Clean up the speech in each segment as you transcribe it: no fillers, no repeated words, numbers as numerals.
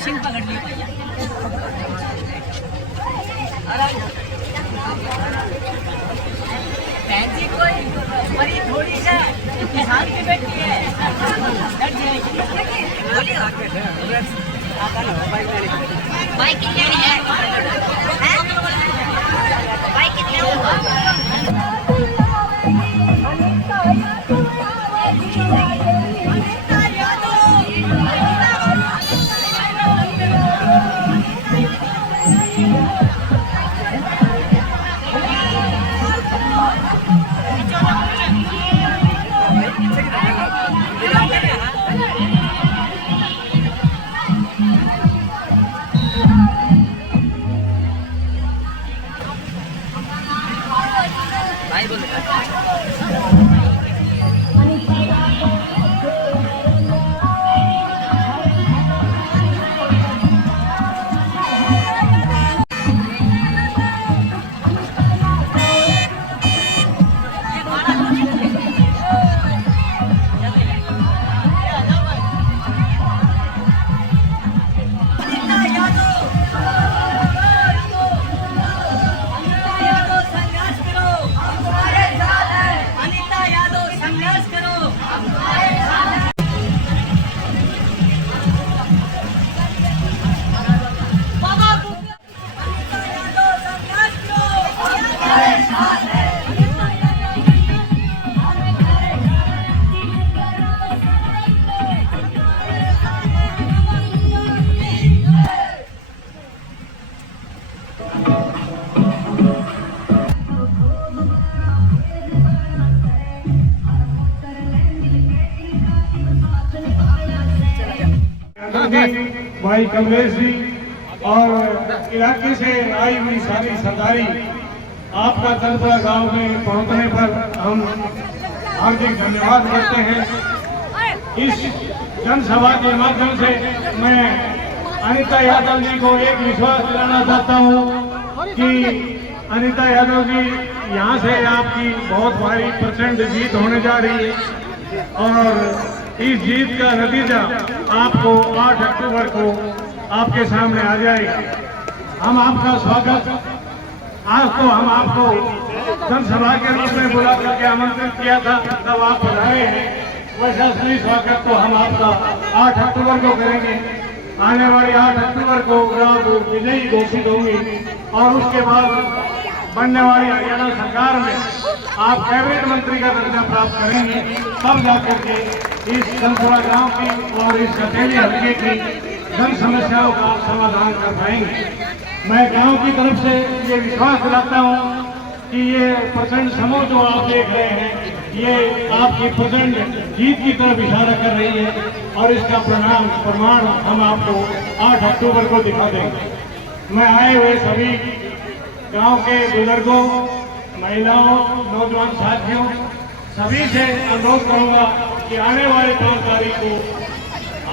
सिंह पकड़ लिया भैया। बहन जी कोई बड़ी थोड़ी सा किसान की बेटी है। भाई कितने है? भाई कितने होगा? भाई बोल भाई कमलेश जी और इलाके से आई हुई सारी सरदारी, आपका तलबा गांव में पहुंचने पर हम हार्दिक धन्यवाद करते हैं। इस जनसभा के माध्यम से मैं अनीता यादव जी को एक विश्वास दिलाना चाहता हूं कि अनीता यादव जी यहां से आपकी बहुत भारी % जीत होने जा रही है और इस जीत का नतीजा आपको 8 अक्टूबर को आपके सामने आ जाएगा। हम आपका स्वागत, हम आपको जनसभा के रूप में बुला करके आमंत्रित किया था, तब आप पधारे हैं। वैसा असली स्वागत तो हम आपका 8 अक्टूबर को करेंगे। आने वाली 8 अक्टूबर को आप विजयी घोषित होंगे और उसके बाद बनने वाली हरियाणा सरकार में आप कैबिनेट मंत्री का दर्जा प्राप्त करेंगे। तब जाकर के इस जनसभा गांव की और इस कटेली हल्के की जन समस्याओं का समाधान कर पाएंगे। मैं गांव की तरफ से ये विश्वास दिलाता हूं कि ये % समूह जो आप देख रहे हैं, ये आपकी % जीत की तरफ इशारा कर रही है और इसका प्रमाण हम आपको 8 अक्टूबर को दिखा देंगे। मैं आए हुए सभी गांव के बुजुर्गों, महिलाओं, नौजवान साथियों सभी से अनुरोध करूंगा कि आने वाले 5 तारीख को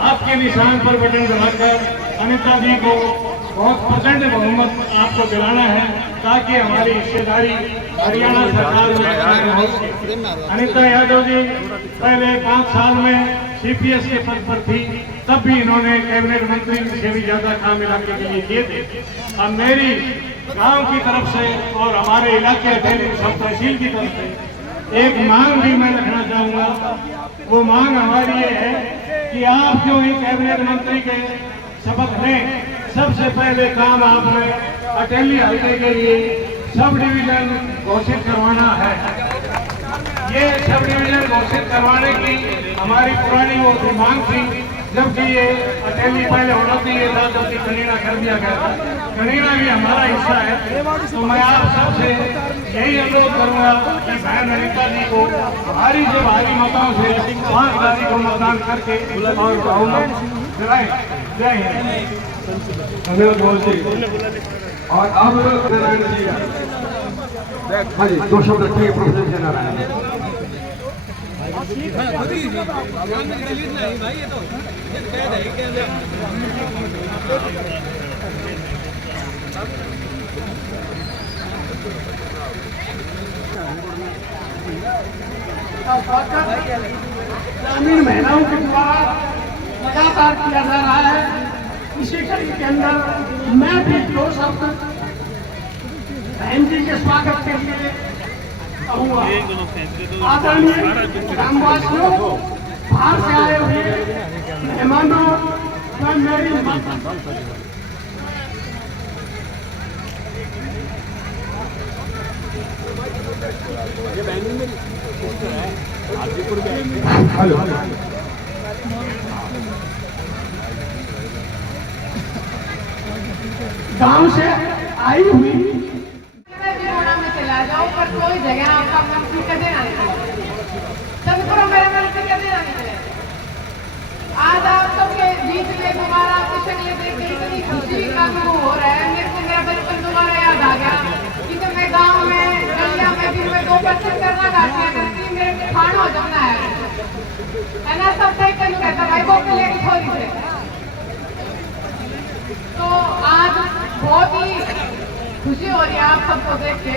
आपके निशान पर बटन दबाकर अनीता जी को बहुत % बहुमत आपको दिलाना है, ताकि हमारी हिस्सेदारी हरियाणा सरकार में हो सके। अनीता यादव जी पहले 5 साल में CPS के पद पर थी, तब भी इन्होंने कैबिनेट मंत्री से भी ज्यादा काम इलाके के लिए किए थे। अब मेरी गांव की तरफ से और हमारे इलाके सब तहसील की तरफ से एक मांग भी मैं रखना चाहूंगा। वो मांग हमारी ये है कि आप जो ही कैबिनेट मंत्री के शपथ लें, सबसे पहले काम आपने अटेली हल्के के लिए सब डिवीजन घोषित करवाना है। ये सब डिवीजन घोषित करवाने की हमारी पुरानी वो मांग थी, जबकि ये अटेली पहले होना चाहिए था, जबकि कनीना कर दिया गया था। कनीना भी हमारा हिस्सा है। तो मैं आप सबसे यही अनुरोध करूंगा कि बहन अनीता जी को भारी से भारी मतों से 5 तारीख को मतदान करके और बहुमत दिलाएं। जय हिंद। धन्यवाद बहुत जी। और अब नारायण जी, हाँ जी 2 शब्द रखिए प्रोफेसर जी नारायण। ग्रामीण महिलाओं के द्वारा लगातार किया जा रहा है। इसी कड़ी के अंदर मैं भी 2 शब्द बहन जी के स्वागत के लिए कहूँगा। आदरणीय ग्रामवासियों, बाहर से आए हुए मेहमानों व मेरी हेलो गांव से आई हुई में चला जाओ पर कोई जगह आपका मन की कदे ना निकले, मेरे मन से कदे ना निकले। आज आप सबके बीच में दोबारा आपकी शक्लें देख के इतनी खुशी का अनुभव हो रहा है। मेरे को मेरा बचपन दोबारा याद आ गया कि जब मैं गाँव में गलिया में दिन में 2% करना गाठियाँ करती, मेरे खाना हो जाना है ना। सब देख कर कहता भाई वो ले थोड़ी से। तो आज बहुत ही खुशी हो रही है आप सबको देख के।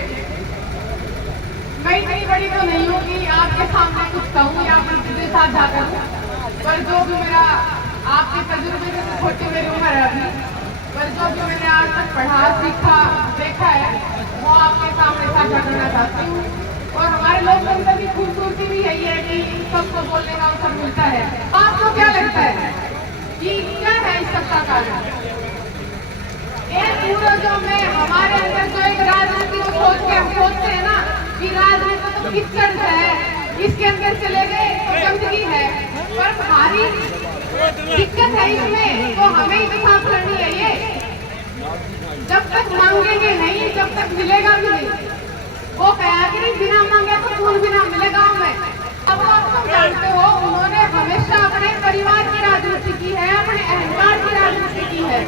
मैं इतनी बड़ी तो नहीं हूँ कि आपके सामने कुछ कहूँ या आपके साथ जाकर, पर जो भी मेरा आपके तजुर्बे से छोटी मेरी उम्र है अभी, पर जो भी मैंने आज तक पढ़ा सीखा देखा है वो आपके सामने साझा करना चाहती हूँ। और हमारे लोकतंत्र की खूबसूरती भी यही है कि सबको बोलने का अवसर मिलता है। आपको क्या लगता है कि क्या है इस सबका कारण? एक पूर्वजों में हमारे अंदर जो एक राजनीति को सोच के हम सोचते हैं ना कि राजनीति तो किचड़ है, इसके अंदर चले गए तो गंदगी है, पर हमारी दिक्कत है इसमें, तो हमें ही तो साफ करनी है। ये जब तक मांगेंगे नहीं तब तक मिलेगा भी नहीं। वो कहा कि नहीं बिना मांगे तो फूल भी ना मिले गाँव में। अब आप सब जानते हो उन्होंने हमेशा अपने परिवार की राजनीति की है, अपने अहंकार की राजनीति की है।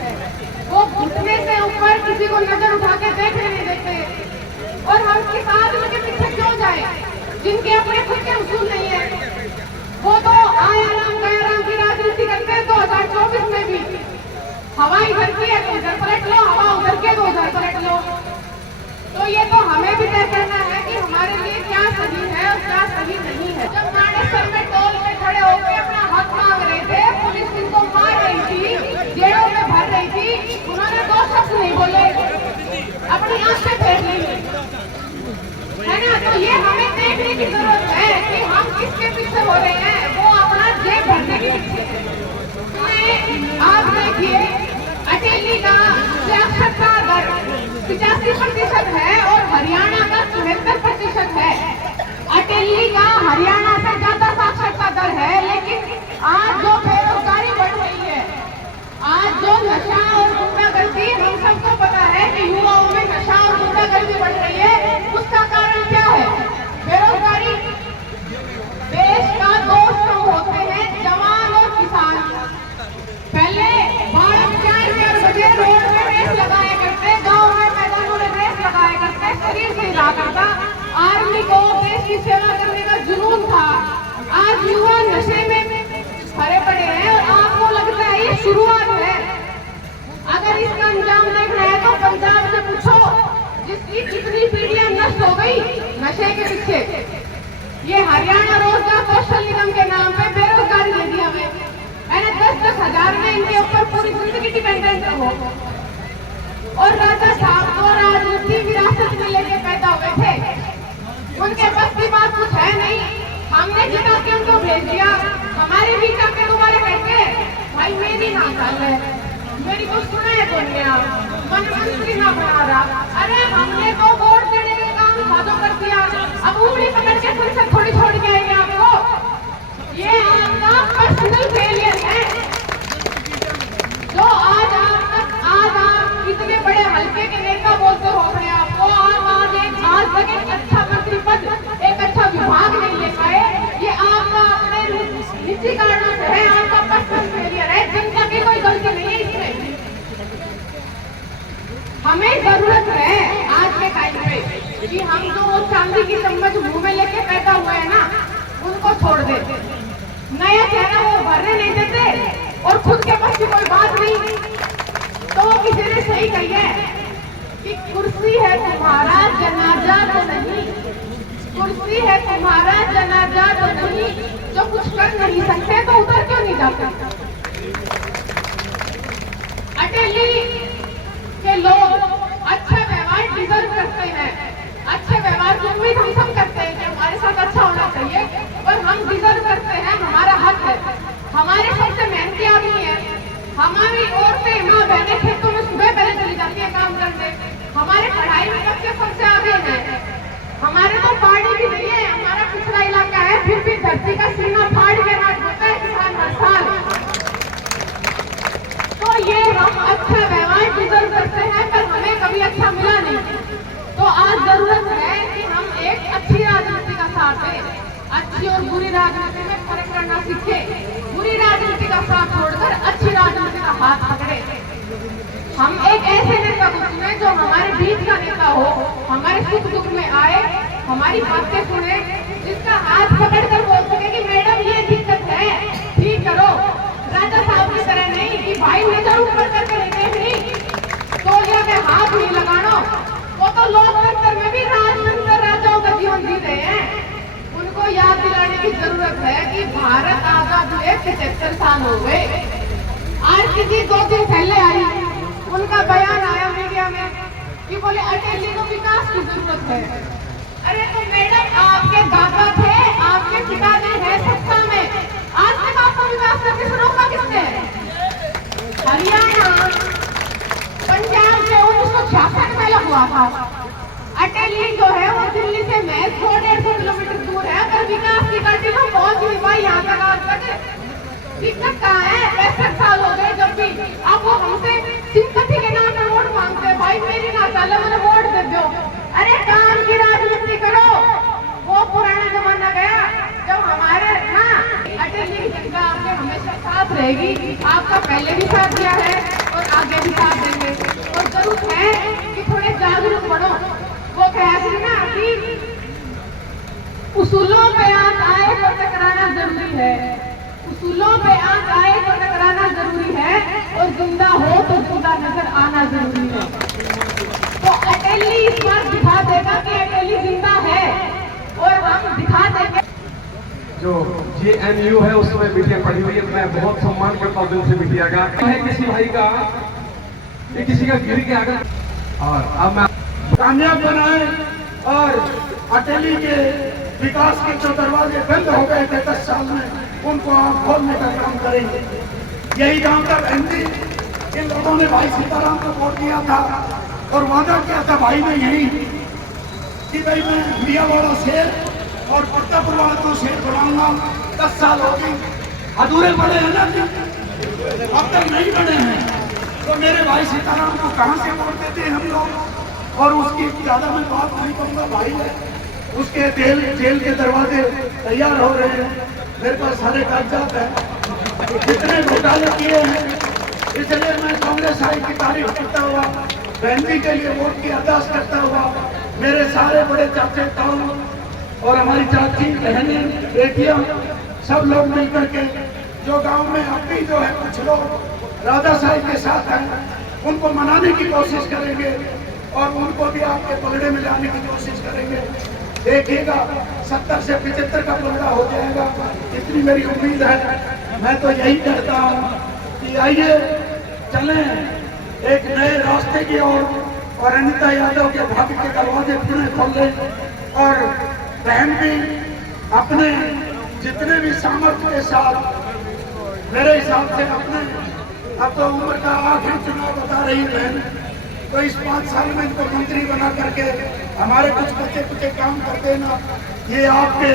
वो घुटने से ऊपर किसी को नजर उठा के देखने नहीं देते। और हम किस आदमी के पीछे क्यों जाए जिनके अपने खुद के उसूल नहीं है? वो तो आया राम गया राम की राजनीति करते हैं। 2024 में भी हवा इधर की है तो उधर पलट लो, हवा उधर के तो उधर पलट लो। तो ये तो हमें भी तय करना है कि हमारे लिए क्या सही है और क्या सही नहीं है। जब मानेसर में टोल में खड़े होकर अपना हक मांग रहे थे, पुलिस इनको मार रही थी, जेलों में भर रही थी, उन्होंने 2 शब्द नहीं बोले, अपनी आंखें फेर ली, है ना। तो ये हमें देखने की जरूरत है कि हम किसके पीछे हो रहे हैं। वो अपना जेब भरने के पीछे। आप देखिए अटेली का साक्षरता दर 85% है और हरियाणा का 74% है। अटेली का हरियाणा से ज्यादा साक्षरता दर है, लेकिन आज जो बेरोजगारी बढ़ रही है, आज जो नशा और गुंडागर्दी, हम सबको पता है कि युवाओं में नशा और गुंडागर्दी बढ़ रही है। उसका कारण क्या है? बेरोजगारी। देश का 2 स्तंभ होते हैं, जवान और किसान। पहले 4 बजे रोड में रेस लगाया करते, गाँव में मैदानों में रेस लगाया करते, शरीर से रहा करता। आर्मी को देश की सेवा करने का जुनून था। आज युवा नशे में भरे पड़े हैं और आपको लगता है ये शुरुआत है। अगर इसका अंजाम देखना है तो पंजाब से पूछो, जिसकी कितनी पीढ़ियां नष्ट हो गई नशे के पीछे। ये हरियाणा रोजगार कौशल निगम के नाम पे बेरोजगारी दे दी हमें, 10-10 हजार में इनके ऊपर पूरी जिंदगी डिपेंडेंट हो। और राजा साहब को राजनीति विरासत में लेके पैदा हुए थे, उनके पास की बात कुछ है नहीं। हमने जिता के उनको भेज दिया। हमारे भी जाके दोबारा कहते भाई मेरी ना चाल है, मेरी कुछ सुना है दुनिया, मन मंत्री ना बना रहा। अरे हमने तो वोट देने के काम साधो कर दिया, अब उंगली पकड़ के फिर से थोड़ी छोड़ के आएंगे आपको। ये आपका पर्सनल फेलियर है जो आज आप इतने बड़े हल्के के नेता बोलते हो अपने आपको। आज तक एक अच्छा मंत्री पद, एक अच्छा विभाग नहीं ले पाए। ये आपका अपने निजी कारणों से है, आपका पर्सनल फेलियर है, जनता की कोई गलती नहीं है इसमें। हमें जरूरत है आज के टाइम पे कि हम जो वो चांदी की चम्मच मुंह में लेके पैदा हुए हैं ना, उनको छोड़ देते। नया चेहरा वो भरने नहीं देते और खुद के पास की कोई बात नहीं। तो किसी ने सही कही है कि कुर्सी है तुम्हारा जनाजा तो नहीं, कुर्सी है तुम्हारा जनाजा तो नहीं, जो कुछ कर नहीं सकते तो उधर क्यों नहीं जाते। अटेली के लोग अच्छा व्यवहार डिजर्व करते हैं। अच्छे व्यवहार की उम्मीद हम सब करते हैं कि हमारे साथ अच्छा होना चाहिए, और हम डिजर्व करते हैं, हमारा हक है। हमारे सबसे मेहनती आदमी है, हमारी औरतें माँ बहनें खेतों में सुबह पहले चली जाती है काम करने, हमारे पढ़ाई में बच्चे सबसे आगे हैं। हमारे तो पानी भी नहीं है, हमारा पिछड़ा इलाका है, फिर भी धरती का सीना फाड़ के नाच होता है किसान हर साल। तो ये हम अच्छा व्यवहार डिजर्व करते हैं, पर हमें कभी अच्छा मिला नहीं। तो आज जरूरत है कि हम एक अच्छी राजनीति का साथ दें, अच्छी और बुरी राजनीति में फर्क करना सीखे, बुरी राजनीति का साथ छोड़कर अच्छी राजनीति का हाथ पकड़े। हम एक ऐसे नेता को चुने जो हमारे बीच का नेता हो, हमारे सुख दुख में आए, हमारी बातें सुने, जिसका हाथ पकड़ कर बोल सके कि मैडम ये दिक्कत है, ठीक करो। राजा साहब की तरह नहीं कि भाई नजर ऊपर करके लेते नहीं, तौलिया में हाथ नहीं लगाना। वो तो लोकतंत्र में भी राजतंत्र राजाओं का जीवन जी रहे हैं। उनको याद दिलाने की जरूरत है कि भारत आजाद हुए 75 साल हो गए। आज किसी 2 दिन पहले आई, उनका बयान आया मीडिया में कि बोले अटेली को विकास की जरूरत है। अरे तो मैडम, आपके दादा थे, आपके पिताजी है सत्ता में, आज तक आपको विकास करके रोका किसने? हरियाणा, पंजाब से 1966 में हुआ था। अटेली जो है वो दिल्ली से महज 150 किलोमीटर दूर है, अगर विकास की गति में पहुंच नहीं पाई यहाँ तक आज तक। दिक्कत कहाँ है? 65 साल हो गए जब भी, अब वो हमसे सिंपैथी के नाम पर वोट मांगते हैं, भाई मेरी ना चले मुझे वोट दे दो। अरे काम की राजनीति करो, वो पुराना जमाना गया जब हमारे ना अटेली की जनता आपके हमेशा साथ रहेगी। आपका पहले भी साथ दिया है और आगे भी साथ देंगे, और जरूरत है कि थोड़े जागरूक बनो। वो कहते हैं ना कि उसूलों पे आंख आए तो टकराना जरूरी है, उसूलों पे आंख आए तो टकराना जरूरी है, और जिंदा हो तो जिंदा नजर आना जरूरी है। तो अटेली इस बार दिखा देगा कि अटेली जिंदा है, और हम दिखा देंगे। जो JNU है उसमें बिटिया पढ़ी हुई है, मैं बहुत सम्मान करता हूँ दिल से बिटिया का। है किसी भाई का, ये किसी का गिर के आगे, और अब मैं कामयाब बनाए, और अटेली के विकास के जो दरवाजे बंद हो गए थे 10 साल में, उनको आप खोलने का काम करेंगे। यही काम था बहन जी, इन लोगों ने भाई सीताराम को वोट दिया था और वादा किया था भाई ने यही कि भाई मैं मियाँवाड़ा शेर और प्रतापुर वाला को शेर बनाऊंगा। 10 साल हो गए, अधूरे बने हैं ना, अब तक नहीं बने हैं। तो मेरे भाई सीताराम को कहाँ से वोट देते हम लोग? और उसकी ज्यादा मैं बात नहीं करूँगा, भाई है उसके जेल के दरवाजे तैयार हो रहे हैं, मेरे पास सारे कागजात हैं, जितने घोटाले किए हैं। इसलिए मैं कांग्रेस आई की तारीफ करता हुआ, बहन जी के लिए वोट की अरदास करता हुआ, मेरे सारे बड़े चाचे ताऊ और हमारी चाची बहनें बेटियां सब लोग मिलकर के जो गांव में अब भी जो है कुछ लोग राधा साहिब के साथ हैं, उनको मनाने की कोशिश करेंगे और उनको भी आपके पलड़े में लाने की कोशिश करेंगे। देखिएगा 70 से 75 का पलड़ा हो जाएगा, इतनी मेरी उम्मीद है। मैं तो यही कहता हूँ कि आइए चलें एक नए रास्ते की ओर, और अनिता यादव के भाग्य के दरवाजे फिर खोलें, और बहन भी अपने जितने भी सामर्थ्य के साथ, मेरे हिसाब से अपने, अब तो उम्र का आखिरी चुनाव बता रही बहन, तो इस 5 साल में इनको मंत्री बना करके हमारे कुछ बच्चे काम कर देना। ये आपके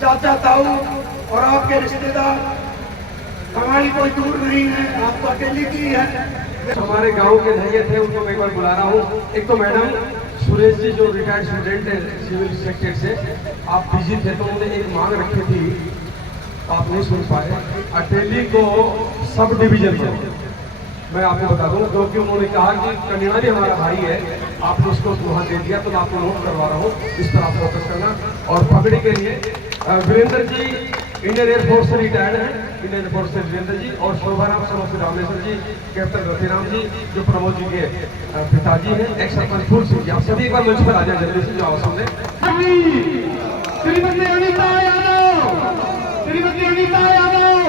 चाचा ताऊ और आपके रिश्तेदार, हमारी कोई दूर नहीं है, आप तो अकेली की है। हमारे गांव के धैर्य थे, उनको मैं एक बार बुला रहा हूँ। एक तो मैडम सुरेश जी जो रिटायर्ड स्टूडेंट है सिविल सेक्टर से, आप बिजी थे तो उन्होंने एक मांग रखी थी, आप नहीं सुन पाए। अटेली को सब डिवीजन में मैं आपको बता दूं, क्योंकि उन्होंने कहा कि कन्या भी हमारा भाई है, आपने उसको वहाँ दे दिया, तो मैं आपको नोट करवा रहा हूँ, इस पर आप फोकस करना। और पगड़ी के लिए वीरेंद्र जी इंडियन एयरफोर्स से रिटायर्ड है, इंडियन एयरफोर्स से वीरेंद्र जी, और शोभाराम समस्त रामेश्वर जी, कैप्टन रतिराम जी जो प्रमोद जी के पिताजी हैं, एक्स सरपंच फूल सिंह जी। आप सभी एक बार मंच पर आ जाए जल्दी से, जो आवाज में श्रीमती अनिता यादव, श्रीमती अनिता यादव,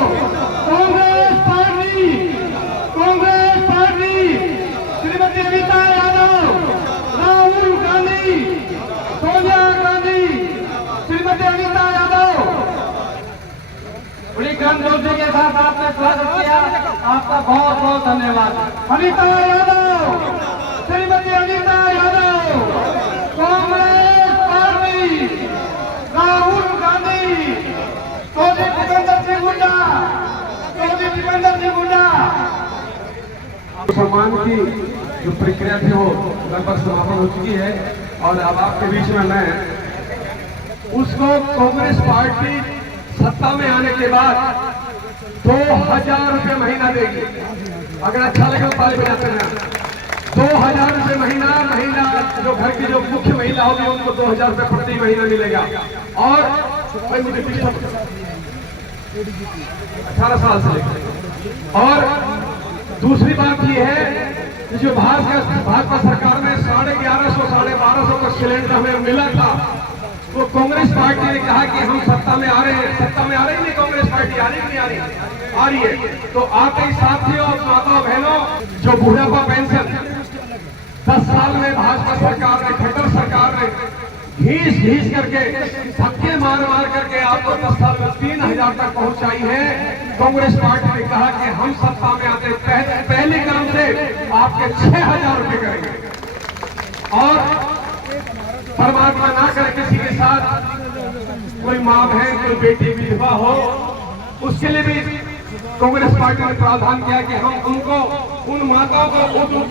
कांग्रेस पार्टी, कांग्रेस पार्टी। आपका बहुत बहुत धन्यवाद। अनीता यादव, श्रीमती अनीता यादव, कांग्रेस पार्टी, राहुल गांधी, चौधरी भूपेंद्र सिंह हुड्डा, चौधरी भूपेंद्र सिंह हुड्डा। सम्मान की जो प्रक्रिया थी वो लगभग समापन हो चुकी है और अब आपके बीच में मैं उसको कांग्रेस पार्टी सत्ता में आने के बाद 2000 रुपये महीना देगी। अगर अच्छा लगे तो ताली बजाते हैं। 2000 रुपये महीना, महिला जो घर की जो मुख्य महिला होगी उनको 2000 रुपये प्रति महीना मिलेगा। और भाई मुझे 18 साल से लेकर। और दूसरी बात यह है कि जो भाजपा सरकार में 1150 1250 का सिलेंडर हमें मिला था, तो कांग्रेस पार्टी ने कहा कि हम सत्ता में आ रहे हैं। सत्ता में आ रही नहीं कांग्रेस पार्टी, आ रही नहीं आ रही, आ रही है। तो आते ही साथियों, माताओं बहनों, जो बुढ़ापा पेंशन 10 साल में भाजपा सरकार ने, खट्टर सरकार ने घीस करके, धक्के मार करके आपको 10 साल में 3000 तक पहुंचाई है। कांग्रेस पार्टी ने कहा कि हम सत्ता में आते पहले काम से आपके 6000 रुपये करेंगे। और परमात्मा ना करे किसी के साथ कोई मां बहन, कोई बेटी विधवा हो, उसके लिए भी कांग्रेस पार्टी ने प्रावधान किया कि हम उनको, उन माताओं को,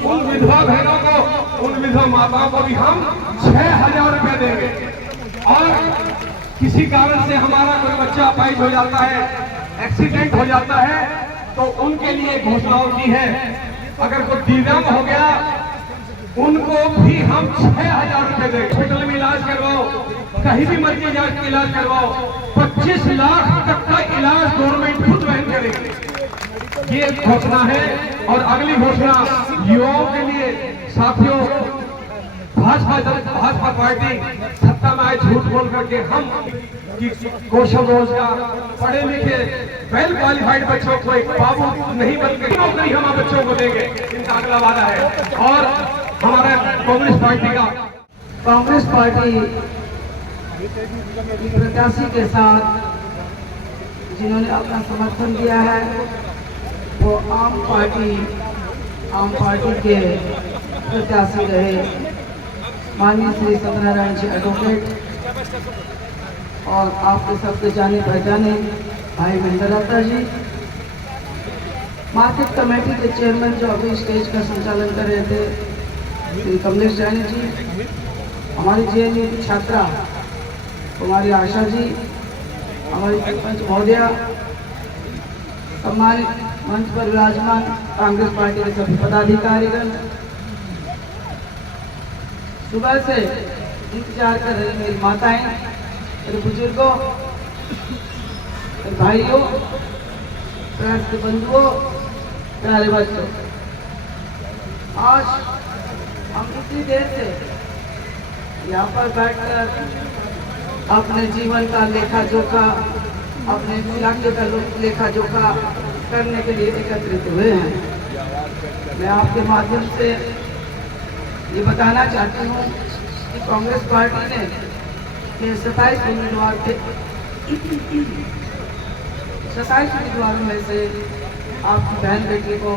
उन विधवा बहनों को, उन विधवा माताओं को भी हम 6000 रुपये देंगे। और किसी कारण से हमारा कोई बच्चा अपाहिज हो जाता है, एक्सीडेंट हो जाता है, तो उनके लिए घोषणाओं की है। अगर कोई दिव्यांग हो गया उनको भी हम 6000 रुपये देंगे। हॉस्पिटल में इलाज करवाओ, कहीं भी मर्जी जांच के इलाज करवाओ, 25 लाख तक का इलाज गवर्नमेंट खुद वहन करेगी। ये घोषणा है। और अगली घोषणा युवाओं के लिए, साथियों, भाजपा पार्टी सत्ता में आए झूठ बोल करके हम कौशल रोजगार, पढ़े लिखे वेल क्वालिफाइड बच्चों को एक बाबू नहीं बनकर नौकरी हम बच्चों को देंगे, इनका अगला वादा है। और हमारे कांग्रेस पार्टी की प्रत्याशी के साथ जिन्होंने अपना समर्थन दिया है वो आम पार्टी के प्रत्याशी रहे माननीय श्री सत्यनारायण जी एडवोकेट, और आपके सबके जाने पहचाने भाई महेंद्र जी, मार्केट कमेटी के चेयरमैन जो अभी स्टेज का संचालन कर रहे थे श्री कमलेश जैन जी, हमारी जेएनयू की छात्रा कुमारी आशा जी, हमारी सरपंच महोदया, सम्मानित मंच पर विराजमान कांग्रेस पार्टी के सभी पदाधिकारीगण, सुबह से इंतजार कर रही मेरी माताएं, मेरे बुजुर्गों, मेरे भाइयों, प्यारे बंधुओं, प्यारे बच्चों, आज हम इतनी देर से यहाँ पर बैठकर अपने जीवन का लेखा जोखा, अपने इलाके का लेखा जोखा करने के लिए एकत्रित हुए हैं। मैं आपके माध्यम से ये बताना चाहती हूँ कि कांग्रेस पार्टी ने 27 उम्मीदवार थे, 27 उम्मीदवारों में से आपकी बहन बेटी को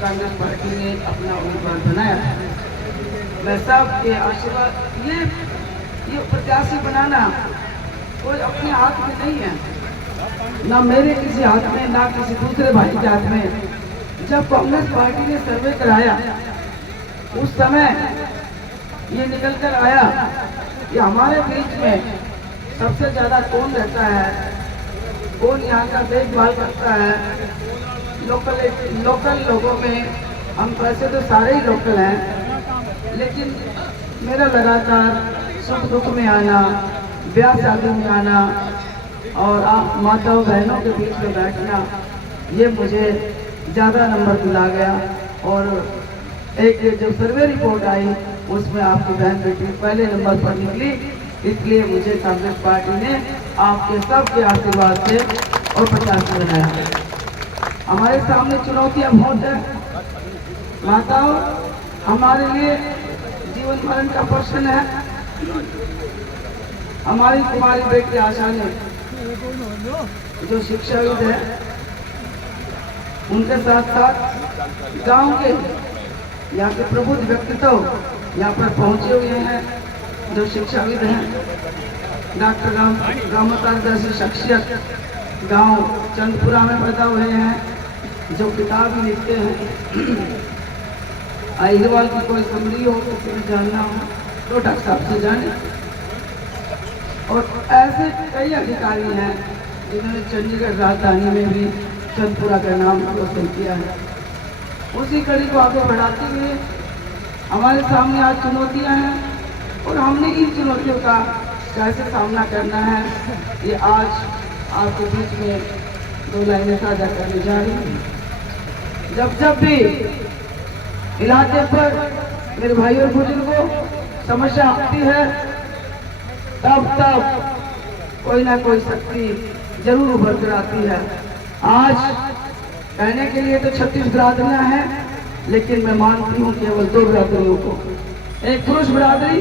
कांग्रेस पार्टी ने अपना उम्मीदवार बनाया। मैं सबके आशीर्वाद, ये प्रत्याशी बनाना कोई अपने हाथ में नहीं है, ना मेरे किसी हाथ में, ना किसी दूसरे भाई के हाथ में। जब कांग्रेस पार्टी ने सर्वे कराया उस समय ये निकल कर आया कि हमारे बीच में सबसे ज्यादा कौन रहता है, कौन यहाँ का देखभाल करता है। लोकल लोगों में हम वैसे तो सारे ही लोकल हैं, लेकिन मेरा लगातार सुख दुख में आना, ब्याह शादी में आना और माताओं बहनों के बीच में बैठना, ये मुझे ज़्यादा नंबर दिला गया। और एक जब सर्वे रिपोर्ट आई उसमें आपकी बहन बेटी पहले नंबर पर निकली, इसलिए मुझे कांग्रेस पार्टी ने आपके सबके आशीर्वाद से और प्रत्याशी बनाया। हमारे सामने चुनौतियां बहुत है माताओं, हमारे लिए जीवन मरण का प्रश्न है। हमारी कुमारी बेटी आशा ने जो शिक्षाविद है, उनके साथ साथ गांव के यहाँ के प्रबुद्ध व्यक्तित्व यहाँ पर पहुँचे हुए हैं, जो शिक्षाविद हैं। डॉक्टर रामवतार जैसी शख्सियत गांव चंदपुरा में पैदा हुए हैं, जो किताब भी लिखते हैं। अहिरवाल की कोई समरी हो तो फिर जानना हो तो डॉक्टर साहब से जाने। और ऐसे कई अधिकारी हैं जिन्होंने चंडीगढ़ राजधानी में भी चंदपुरा का नाम रोशन किया है। उसी कड़ी को आगे बढ़ाते हुए हमारे सामने आज चुनौतियां हैं और हमने इन चुनौतियों का कैसे सामना करना है, ये आज आपके बीच में 2 लाइनें साझा करने जा रही हूँ। जब भी इलाके पर मेरे भाई और बुजुर्गों समस्या आती है, तब कोई ना कोई शक्ति जरूर उभर कर आती है। आज कहने के लिए तो 36 बिरादरियां हैं, लेकिन मैं मानती हूँ केवल 2 बिरादरियों को, एक पुरुष बिरादरी,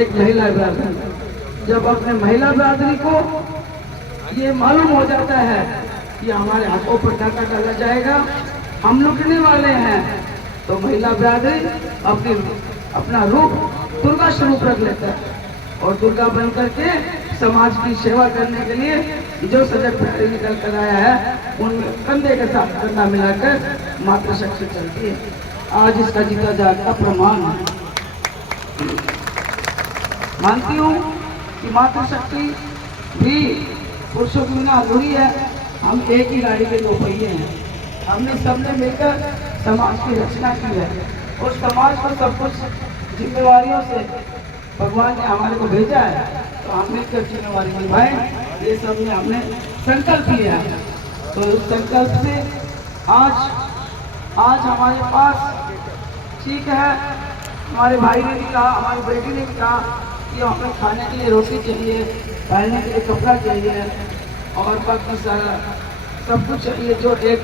एक महिला बिरादरी। जब अपने महिला बिरादरी को ये मालूम हो जाता है कि हमारे हाथों पर डाका डाला जाएगा, हम लुटने वाले हैं, तो महिला बिरादरी अपना रूप दुर्गा स्वरूप रख लेता है और दुर्गा बन करके समाज की सेवा करने के लिए जो सजग प्रहरी निकल कर आया है, उन कंधे के साथ कंधा मिलाकर मातृशक्ति चलती है। आज इसका जीता जागता प्रमाण है। मानती हूँ कि मातृशक्ति भी पुरुषों की बिना अधूरी है। हम एक ही गाड़ी के 2 पहिए हैं। हमने सबने मिलकर समाज की रचना की है और समाज को सब कुछ जिम्मेवारियों से भगवान ने हमारे को भेजा है, तो हम मिलकर जिम्मेवारी निभाएं, ये सब ने हमने संकल्प लिया है। तो उस संकल्प से आज हमारे पास ठीक है, हमारे भाई ने भी कहा, हमारी बेटी ने भी कहा कि हमें खाने के लिए रोटी चाहिए, पहनने के लिए कपड़ा चाहिए और बाकी सारा सब कुछ चाहिए जो एक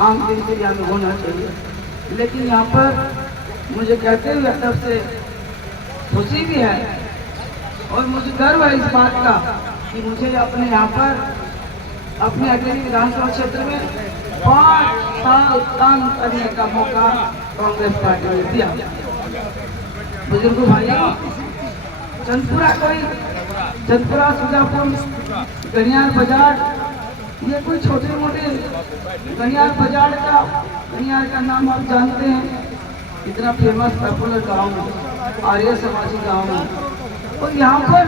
आम दिनचर्या में होना चाहिए। लेकिन यहाँ पर मुझे कहते हुए तब से खुशी भी है और मुझे गर्व है इस बात का कि मुझे अपने यहाँ पर अपने अकेली विधानसभा क्षेत्र में 5 साल काम करने का मौका कांग्रेस पार्टी ने दिया। बुजुर्गों भाइयों, चंदपुरा सुजापुर गनियार बाजार, ये कोई छोटे मोटे गनियार बाजार गनियार का नाम आप जानते हैं, इतना फेमस पॉपुलर गांव है, आर्य समाजी गांव है। और यहाँ पर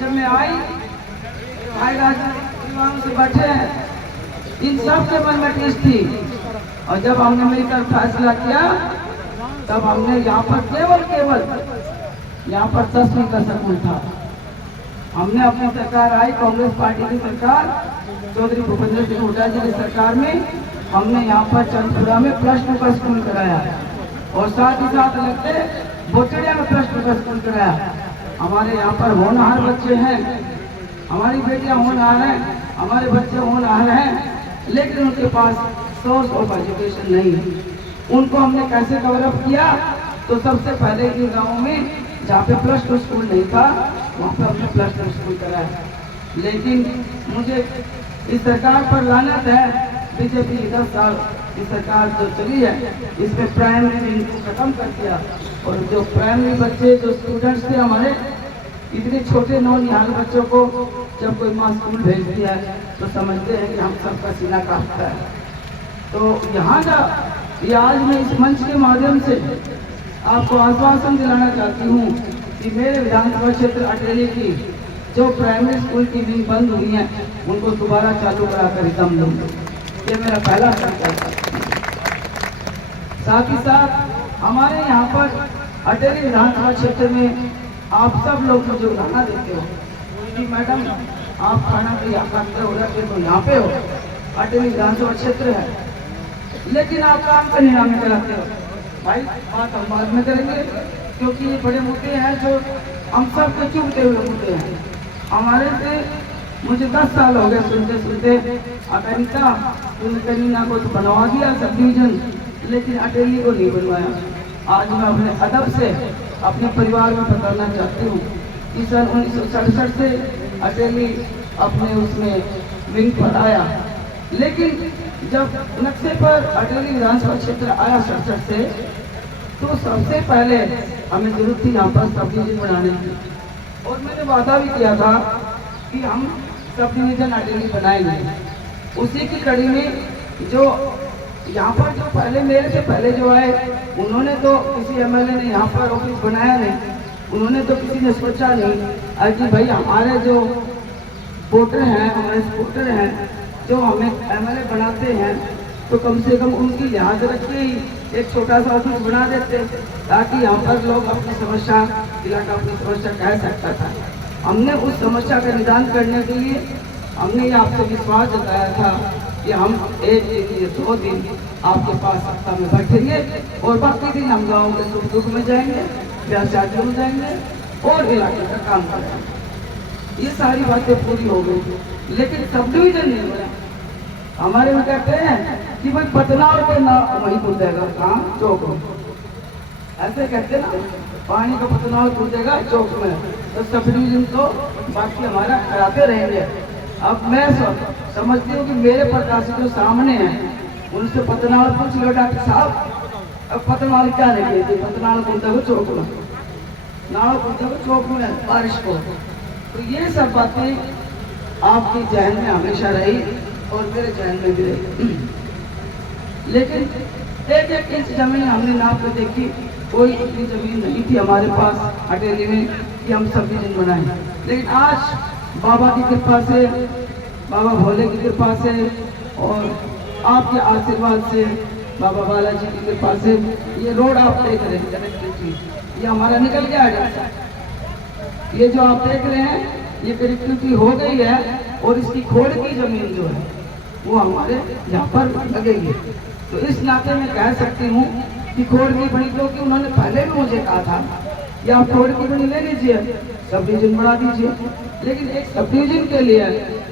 जब मैं आई, भाई राजनीतिवान से बैठे हैं, इन सब के मन में टीस थी और जब हमने मिलकर फैसला किया, तब हमने यहाँ पर केवल यहाँ पर 10वीं का स्कूल था। हमने अपनी सरकार आई, कांग्रेस पार्टी की सरकार, चौधरी भूपेंद्र सिंह हुड्डा जी की सरकार में हमने यहाँ पर चंदपुरा में +2 का स्कूल कराया और साथ ही साथ लगते बोचड़िया में +2 का स्कूल कराया। हमारे यहाँ पर होनहार बच्चे हैं, हमारी बेटियां होनहार हैं, हमारे बच्चे होनहार हैं, लेकिन उनके पास सोर्स ऑफ एजुकेशन नहीं है। उनको हमने कैसे डेवलप किया? तो सबसे पहले इन गाँव में जहाँ पे +2 स्कूल नहीं था, वहाँ पे हमने +2 स्कूल कराया। लेकिन मुझे इस सरकार पर लानत है, बीजेपी 10 साल की सरकार जो चली है, इसमें प्राइमरी को खत्म कर दिया और जो प्राइमरी बच्चे जो स्टूडेंट्स थे हमारे, इतने छोटे नौनिहाल बच्चों को जब कोई माँ स्कूल भेजती है तो समझते हैं कि हम सबका सीना काटता है। तो यहाँ का ये आज मैं इस मंच के माध्यम से आपको आश्वासन दिलाना चाहती हूँ कि मेरे विधानसभा क्षेत्र अटेली की जो प्राइमरी स्कूल की विंग बंद हुई है, उनको दोबारा चालू कराकर ही दम दूंगा। ये मेरा पहला संकल्प है। साथ ही साथ हमारे यहाँ पर अटेली विधानसभा क्षेत्र में आप सब लोग मुझे उदाहरण देते हो कि मैडम आप खाना के यहाँ खाते हो रखे तो यहाँ पे हो, अटेली विधानसभा क्षेत्र है, लेकिन आप काम का निगरानी कराते हो। भाई बात हम बाद में करेंगे, क्योंकि ये बड़े मुद्दे हैं जो हम सब के चुभते हुए मुद्दे हैं। हमारे से मुझे 10 साल हो गए सुनते अकनीना को तो बनवा दिया सब डिवीजन, लेकिन अटेली को नहीं बनवाया। आज मैं अपने अदब से अपने परिवार में बताना चाहती हूँ कि सन 1967 से अटेली अपने उसमें विंग पर आया, लेकिन जब नक्शे पर अटेली विधानसभा क्षेत्र आया 67 से, तो सबसे पहले हमें जरूरत थी यहाँ पर सब डिवीजन बनाने की। और मैंने वादा भी किया था कि हम सब डिवीजन अटेली बनाएंगे। उसी की कड़ी में जो यहाँ पर जो पहले मेरे से पहले जो आए, उन्होंने तो किसी एमएलए ने यहाँ पर ऑफिस बनाया नहीं, उन्होंने तो किसी ने सोचा नहीं कि भाई हमारे जो वोटर हैं, हमारे सपोर्टर हैं, जो हमें एमएलए बनाते हैं, तो कम से कम उनकी लिहाज रख के ही एक छोटा सा ऑफिस बना देते, ताकि यहाँ पर लोग अपनी समस्या, इलाका अपनी समस्या कह सकता था। हमने उस समस्या का निदान करने के लिए हमने ये आपसे विश्वास जताया था कि हम एक दिन या 2 दिन आपके पास सत्ता में बैठेंगे और बाकी दिन हम गाँव के सुख दुख में जाएंगे, ब्याह शादियों में जाएंगे और इलाके का काम करेंगे। ये सारी बातें पूरी हो गई, लेकिन सब डिवीजन नहीं बना। हमारे में कहते हैं कि भाई बदलाव को ना वही कूदेगा, कहाँ चौक में, ऐसे कहते ना, पानी का बदलाव कूदेगा चौक में, तो सब डिवीजन तो बाकी हमारा कराते रहेंगे। अब मैं समझती हूँ कि मेरे प्रकाशी जो सामने हैं उनसे पतनाल पूछ लो डॉक्टर साहब, अब पतनाल क्या लगे थे, पतनाल कूदा को चौक में, नाव कूदा को चौक में बारिश को। तो ये सब बातें आपकी जहन में हमेशा रही और मेरे जहन में भी रही। लेकिन 1-1 इंच जमीन हमने नाप कर देखी, कोई इतनी जमीन नहीं थी हमारे पास अटेली में कि हम सब डिवीजन बनाए। लेकिन आज बाबा की कृपा से, बाबा भोले की कृपा से और आपके आशीर्वाद से, बाबा बालाजी की कृपा से ये रोड आप देख रहे हैं कनेक्टिविटी, ये हमारा निकल गया है। ये जो आप देख रहे हैं ये कनेक्टिविटी हो गई है और इसकी खोड़ की जमीन जो है वो हमारे यहाँ पर लगेगी। तो इस नाते मैं कह सकती हूँ कि खोड़ की बनी, क्योंकि उन्होंने पहले भी मुझे कहा था कि आप खोड़ की बनी ले लीजिए, सब डिवीजन बढ़ा दीजिए। लेकिन एक सब डिवीजन के लिए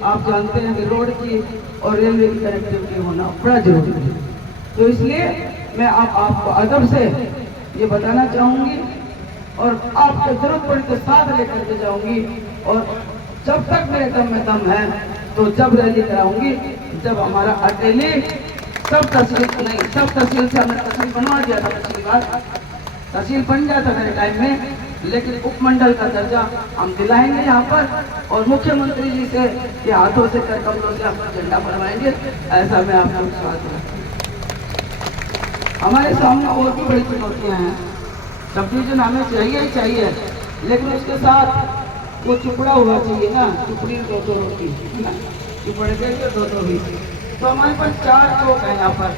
आप जानते हैं कि रोड की और रेलवे की कनेक्टिविटी होना बड़ा जरूरी है। तो इसलिए मैं आपको अदब से ये बताना चाहूँगी और आपको जरूरत पड़े तो साथ लेकर के जाऊँगी। और जब तक मेरे दम में दम है तो जब रैली कराऊंगी, जब हमारा अटेली सब तहसील नहीं, सब तहसील से हमने तहसील बनवा दिया था, पिछली बार तहसील बन गया था मेरे टाइम में, लेकिन उपमंडल का दर्जा हम दिलाएंगे यहाँ पर और मुख्यमंत्री जी से के हाथों से कर कमलों से अपना झंडा बनवाएंगे, ऐसा मैं आपको विश्वास दिलाता हूं। हमारे सामने और भी बड़ी चुनौतियाँ हैं, सब डिवीजन हमें चाहिए ही चाहिए, लेकिन उसके साथ वो चुपड़ा हुआ चाहिए ना, चुपड़ी 2-2 रोटी है ना, चुपड़े के 2-2 भी। तो हमारे पास 4 चौक है यहाँ पर।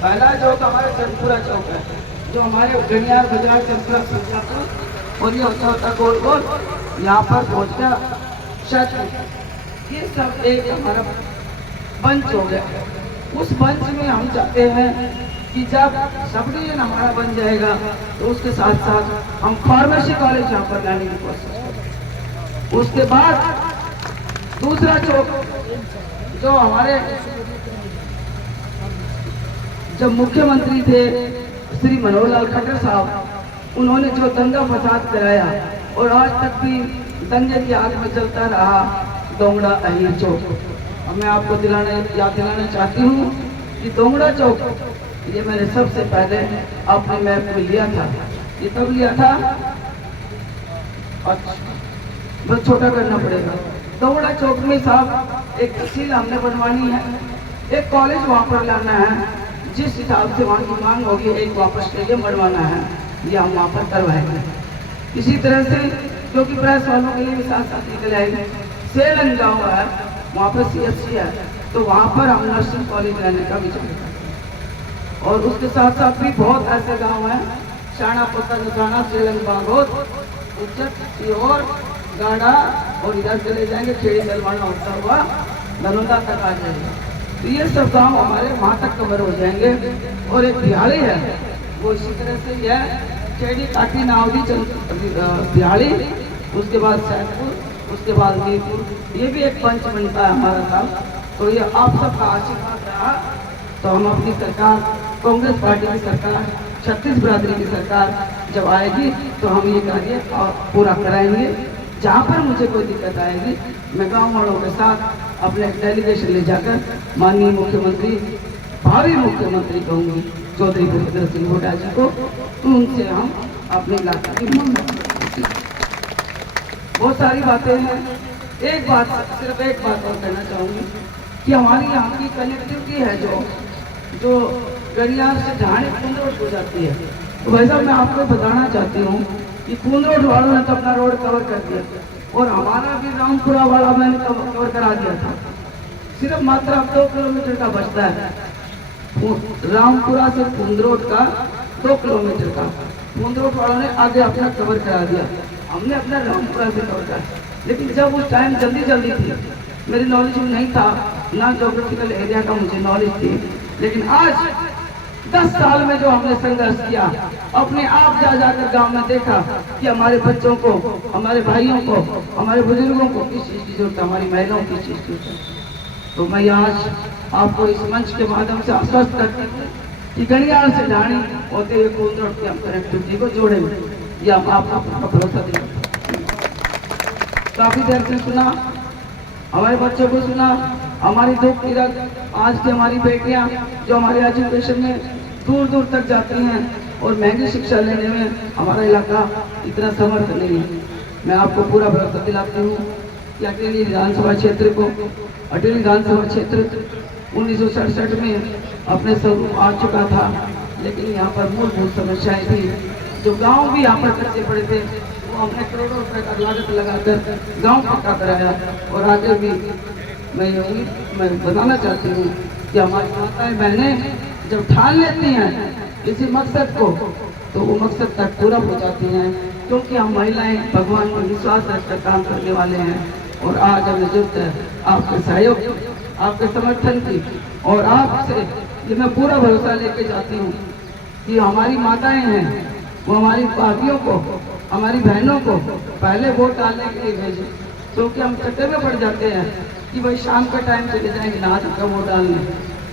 पहला चौक हमारा चंदपुरा चौक है, जो हमारे गनियार बाजार चंदपुरा संजापुर और ये होता गोल गोल यहाँ पर पहुँच गया शत। ये सब एक हमारा बंच हो गया। उस बंच में हम चाहते हैं कि जब सब डिवीजन हमारा बन जाएगा तो उसके साथ साथ हम फार्मेसी कॉलेज यहाँ पर लाने की कोशिश करें। उसके बाद दूसरा चौक जो हमारे जब मुख्यमंत्री थे श्री मनोहर लाल खट्टर साहब, उन्होंने जो दंगा फसाद कराया और आज तक भी दंगे की आग में चलता रहा दोंगड़ा अहीर चौक। अब मैं आपको याद दिलाना चाहती हूँ कि दोंगड़ा चौक ये मैंने सबसे पहले अपने मैप में लिया था। ये तब लिया था, अच्छा बस छोटा करना पड़ेगा। दोंगड़ा चौक में साहब एक तहसील हमने बनवानी है, एक कॉलेज वहाँ पर लाना है, जिस हिसाब से वहाँ की मांग होगी एक वापस स्टेडियम बनवाना है, ये हम वहाँ पर करवाएंगे। इसी तरह से क्योंकि प्रेस वालों के लिए भी साथ साथ निकल आएंगे, सेलन गाँव है वहाँ पर CFC है, तो वहाँ पर हम नर्सिंग कॉलेज रहने का विचार करें। और उसके साथ साथ भी बहुत ऐसे गांव हैं, शाना पत्ता सेलन बागोत उच्चत सीहोर गाड़ा और इधर चले जाएंगे खेड़ी दलवाना होता हुआ धनुंदा तक आ जाएंगे। तो ये सब गांव हमारे वहाँ तक कवर हो जाएंगे। और एक बिहाड़ी है वो इसी तरह से यह खेड़ी काटी नावदी बिहाड़ी, उसके बाद सैदपुर, उसके बाद मीरपुर, ये भी एक पंच बनता है हमारा साथ। तो ये आप सबका आशीर्वाद रहा तो हम अपनी सरकार, कांग्रेस पार्टी की सरकार, छत्तीस बिरादरी की सरकार जब आएगी तो हम ये कार्य पूरा कराएंगे। जहाँ पर मुझे कोई दिक्कत आएगी मैं गाँव वालों के साथ अपने डेलीगेशन ले जाकर माननीय मुख्यमंत्री भावी मुख्यमंत्री कहूंगी चौधरी भूपेंद्र सिंह हुड्डा जी को, तो उनसे हम अपने इलाके की मांग। बहुत सारी बातें हैं, एक बात सिर्फ एक बात और कहना चाहूंगी कि हमारी यहाँ की कनेक्टिविटी है जो गड़ियार से ढाणे कुंदरोड हो जाती है। तो वैसा मैं आपको बताना चाहती हूँ कि कुंदरोड वालों ने तो अपना रोड कवर कर दिया और हमारा भी रामपुरा वाला मैंने कवर करा दिया था। सिर्फ मात्र अब 2 किलोमीटर का बचता है, रामपुरा से कुंदरोड का 2 किलोमीटर का। कुंदरोड वालों ने आगे अपना कवर करा दिया, हमने अपना रामपुरा से कवर करा। लेकिन जब उस टाइम जल्दी थी, मेरी नॉलेज में नहीं था, ना जोग्राफिकल एरिया का मुझे नॉलेज थी, लेकिन आज 10 साल में जो हमने संघर्ष किया, अपने आप जा जाकर गांव में देखा कि हमारे बच्चों को, हमारे भाइयों को, हमारे बुजुर्गों को किस चीज़ की जरूरत है, हमारी महिलाओं की चीज़ की जरूरत है। तो मैं आज आपको इस मंच के माध्यम से आश्वस्त करती हूँ कि गड़ियार से ढाणी होते हुए कुंदरोड की हम कनेक्टिविटी को जोड़ेंगे, ये हम आपको भरोसा देंगे। काफी देर से सुना, हमारे बच्चों को सुना, हमारी दुख की रग, आज की हमारी बेटियां जो हमारे एजुकेशन में दूर दूर तक जाती हैं और महंगी शिक्षा लेने में हमारा इलाका इतना समर्थ नहीं है। मैं आपको पूरा भरोसा दिलाती हूँ कि अटेली विधानसभा क्षेत्र को, अटेली विधानसभा क्षेत्र 1967 में अपने स्वरूप आ चुका था, लेकिन यहाँ पर मूलभूत समस्याएं थी। जो गांव भी यहाँ पर कच्चे पड़े थे, वो हमने करोड़ों रुपए का लागत लगाकर गांव पक्का कराया। और आगे भी मैं बताना चाहती हूँ कि हमारी माताएं बहनें जब ठान लेती हैं किसी मकसद को, तो वो मकसद तक पूरा हो जाती हैं, क्योंकि हम महिलाएं भगवान में विश्वास रखकर काम करने वाले हैं। और आज हमें जरूरत है आपके सहयोग, आपके समर्थन की, और आपसे ये मैं पूरा भरोसा लेके जाती हूँ कि हमारी माताएं हैं, वो हमारी भाभियों को, हमारी बहनों को पहले वोट डालने के लिए भेजें, क्योंकि हम चक्कर में पड़ जाते हैं कि भाई शाम के टाइम चले जाएंगे ना का वोट डालने।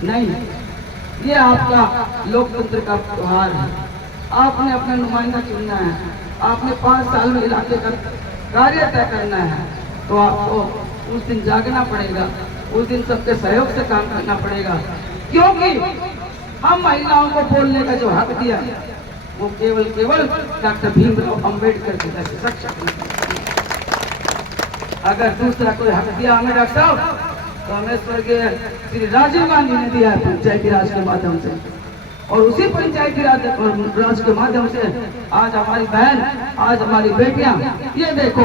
नहीं, ये आपका लोकतंत्र का त्योहार है, आपने अपना नुमाइंदा चुनना है, आपने 5 साल में इलाके का कार्य तय करना है, तो आपको उस दिन जागना पड़ेगा, उस दिन सबके सहयोग से काम करना पड़ेगा। क्योंकि हम महिलाओं को बोलने का जो हक दिया वो केवल डॉक्टर भीमराव अंबेडकर के जैसे सक्षम। अगर दूसरा कोई हक दिया हमें डॉक्टर साहब, तो हमें स्वर्गीय श्री राजीव गांधी ने दिया है पंचायती राज के माध्यम से। और उसी पंचायती राज के माध्यम से आज हमारी बहन, आज हमारी बेटियां, ये देखो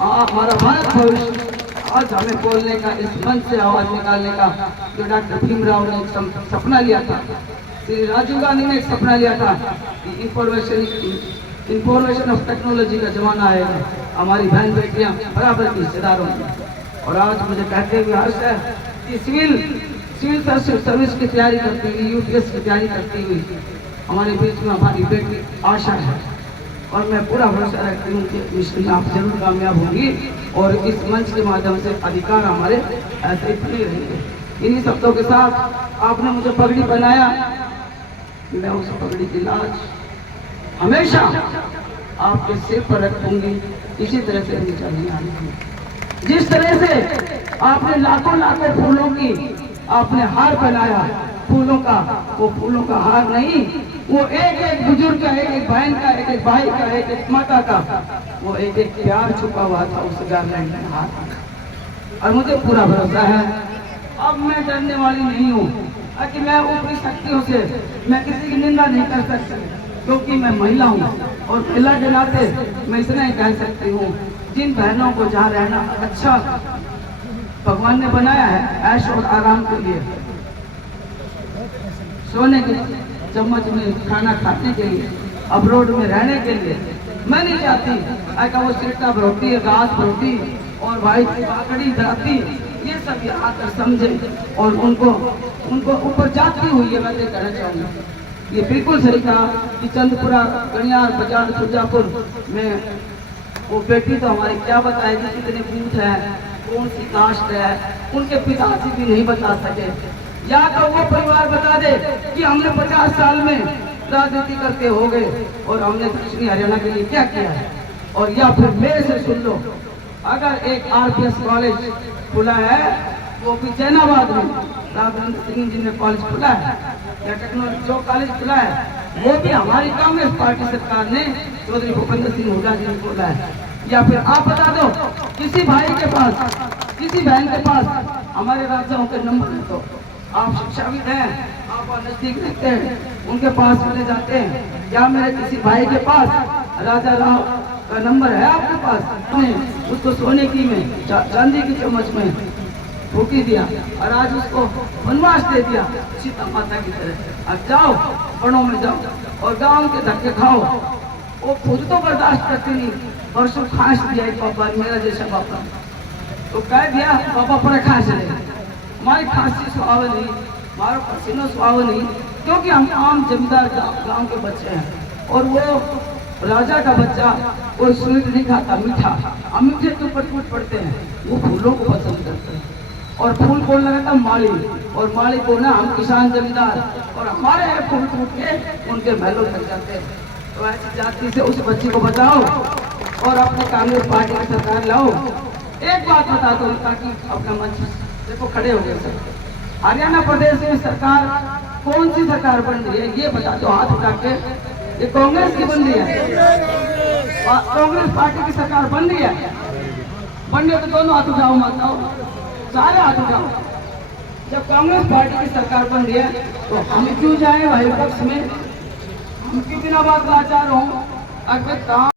हमारा भारत भविष्य आज हमें बोलने का, इस मंच से आवाज निकालने का जो डॉक्टर भीमराव ने एक सपना लिया था, श्री राजीव गांधी ने एक सपना लिया था कि इंफॉर्मेशन ऑफ टेक्नोलॉजी का जमाना आएगा, हमारी बहन बेटियां बराबर की हिस्सेदार होंगी। और आज मुझे कहते हुए हर्ष है कि सिविल सर्विस की तैयारी करती हुई, यूपीएस की तैयारी करती हुई हमारे बीच में हमारी बेटी आशा है। और मैं पूरा भरोसा रखती हूँ कि मिशन आप जरूर कामयाब होंगी और इस मंच के माध्यम से अधिकार हमारे ऐसे ही बने रहेंगे। इन्हीं शब्दों के साथ आपने मुझे पगड़ी बनाया, मैं उस पगड़ी की लाज हमेशा आपके सिर पर रखूंगी। इसी तरह से नीचा नहीं आनी। जिस तरह से आपने लाखों फूलों की आपने हार बनाया, फूलों का, वो फूलों का हार नहीं, वो एक एक बुजुर्ग का, एक एक बहन का, एक एक भाई का, एक एक माता का, वो एक एक प्यार छुपा हुआ था उस गारलैंड में हार। और मुझे पूरा भरोसा है, अब मैं डरने वाली नहीं हूँ कि मैं ऊपरी शक्तियों से मैं किसी की निंदा नहीं कर सकती, क्योंकि मैं महिला हूँ। और महिला के नाते मैं इतना ही कह सकती हूँ, जिन बहनों को जहाँ रहना अच्छा भगवान ने बनाया है ऐश और आराम के लिए, सोने के चम्मच में खाना खाने के लिए, अब रोड में रहने के लिए, मैं नहीं चाहती ऐसा वो सिरका भरोती है, घास भरोती और भाई पाकड़ी जाती, ये सब यहाँ आकर समझे और उनको ऊपर जाती हुई है। मैं कहना चाहूँगी ये बिल्कुल सही कहा कि चंदपुरा, गणियार, बजाज, सुरजापुर में वो बेटी तो हमारी क्या बताएगी कितने बूथ है, कौन सी कास्ट है, उनके पिताजी भी नहीं बता सके। या तो वो परिवार बता दे कि हमने 50 साल में राजनीति करते हो गए और हमने दक्षिणी हरियाणा के लिए क्या किया है। और या फिर मेरे से सुन लो, अगर एक आरपीएस कॉलेज खुला है वो भी जैनाबाद में, राघवेंद्र सिंह जी ने कॉलेज खुला है या टेक्नोलॉजी जो कॉलेज खुला है वो भी हमारी कांग्रेस पार्टी सरकार ने चौधरी भूपेंद्र सिंह हुड्डा जी ने खोला है। या फिर आप बता दो किसी भाई के पास किसी बहन के पास हमारे राजाओं के नंबर है तो आप शिक्षाविद हैं, आप नजदीक रहते हैं, उनके पास चले जाते हैं। या मेरे किसी भाई के पास राजा राव का नंबर है आपके पास, उसको सोने की में चांदी की चम्मच में फूकी दिया और आज उसको वनवास दे दिया सीता माता की तरह। अब जाओ वनों में जाओ और गांव के धक्के खाओ। वो खुद तो बर्दाश्त करते नहीं, परसों खांस दिया एक बाबा मेरा जैसा बाबा तो कह दिया बाबा पर खांस ले। हमारी खांसी सुहाव नहीं, हमारा पसीना सुहाव नहीं, क्योंकि हम आम जमींदार गांव के बच्चे हैं और वो राजा का बच्चा कोई स्वीट नहीं खाता, मीठा। हम मीठे के ऊपर टूट पड़ते हैं, वो फूलों को पसंद करते हैं और फूल कौन लगाता माली, और माली को ना हम किसान जमींदार, और हमारे फूल टूट के उनके महलों तक जाते हैं। तो ऐसी जाति से उस बच्ची को बचाओ और अपने कांग्रेस पार्टी की सरकार लाओ। एक बात बता दो ताकि अपना मंच देखो खड़े हो गए सर। हरियाणा प्रदेश में सरकार कौन सी सरकार बन रही है ये बता दो हाथ उठा के। ये कांग्रेस की बन रही है, कांग्रेस पार्टी की सरकार बन रही है। बनने तो दोनों हाथ उठाओ, माताओ सारे हाथ उठाओ। जब कांग्रेस पार्टी की सरकार बन रही है तो हम क्यों जाए भाई पक्ष में, हम क्यों बिना बात लाचार हों। अगर काम